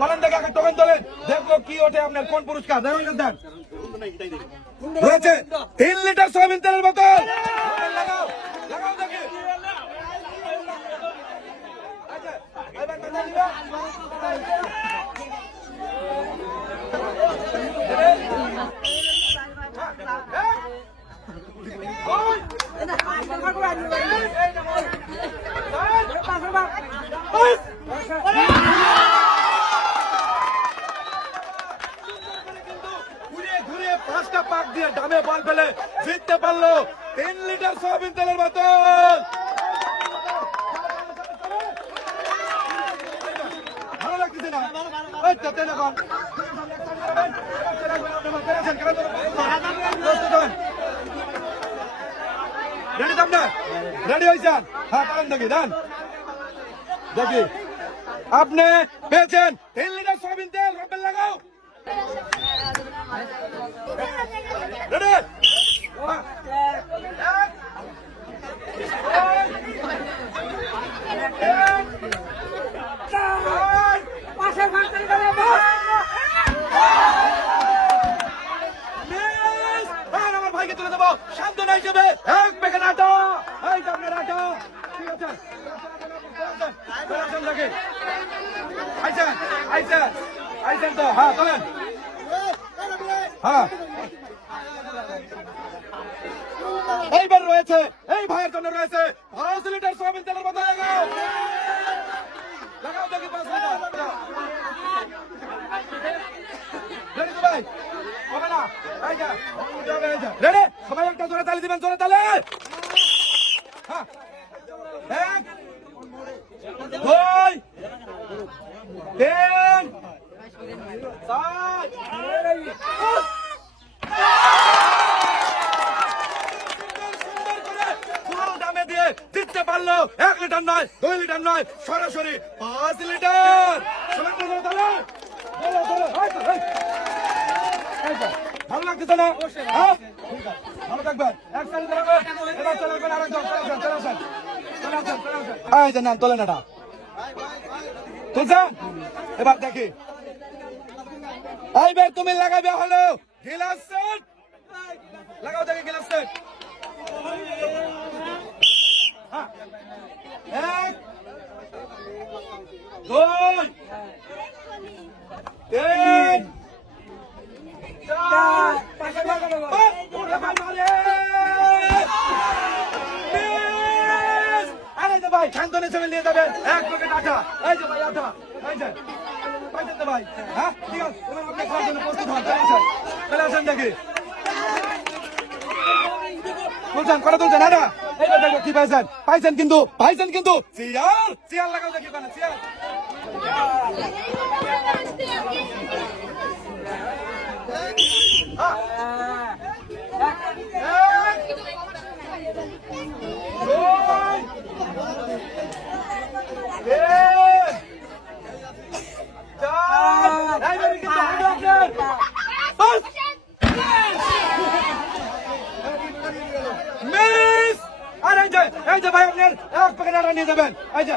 বলেন দেখে একটা টোকেন তোলেন, দেখবো কি ওঠে আপনার, কোন পুরস্কার দেন। রয়েছে 3 লিটার সয়াবিন তেলের বোতল। লাগাও লাগাও দেখি। ঘুরে 5টা পাক দিয়ে ডামে বল ফেলে জিততে পারলো 3 লিটার সয়াবিন তেলের বোতল। ভালো লাগতেছে না? রেডি তো আপনার? রেডি হয়েছেন? হ্যাঁ করেন দেখি, দেন দেখি। আপনি পেয়েছেন 3 লিটার সয়াবিন তেল। রবেল লাগাও। রেডি? আমার ভাইকে তুলে দেবো সান্ত্বনা হিসেবে 1 প্যাকেট আটা। এই যে আপনার আটা, ঠিক আছে? দেখি আইসেন তো, হ্যাঁ চলেন। হ্যাঁ এইবার রয়েছে, এই ভাইয়ের জন্য রয়েছে 5 লিটার সয়াবিন তেলের বোতল। লাগাও লাগাও দেখি 5 লিটার। রেডি তো ভাই? হবে না? রেডি? সবাই একটা জোরে তালি দিবেন, জোরে তালি। হ্যাঁ 1 2 3 জিততে পারলো 1 লিটার নয়, 2 লিটার নয়, সরাসরি 5 লিটার। ভালো লাগতেছে না? ভালো থাকবেন, তোলেন এটা তুলছেন। এবার দেখি, এইবার তুমি লাগাবে হলো গিলাস সেট। লাগাও দেখি গিলাস সেট। 1 2 3 4 ভাই শান্তন হিসেবে নিয়ে যাবেন 1 প্যাকেট আটা। এই যে ভাই আটা, এই যে পাইছেন তো ভাই? হ্যাঁ ঠিক আছে, এবার আপনি খাওয়ার জন্য প্রস্তুত হন। চলে আসেন দেখি। তুলছেন, কটা তুলছেন? আটা। এইবার দেখো কি পাইছেন। পাইছেন কিন্তু চেয়ার চেয়ার লাগাও দেখি, মানে চেয়ার। এই যে ভাই আপনার 1 প্যাকেট আটা নিয়ে যাবেন। এই যে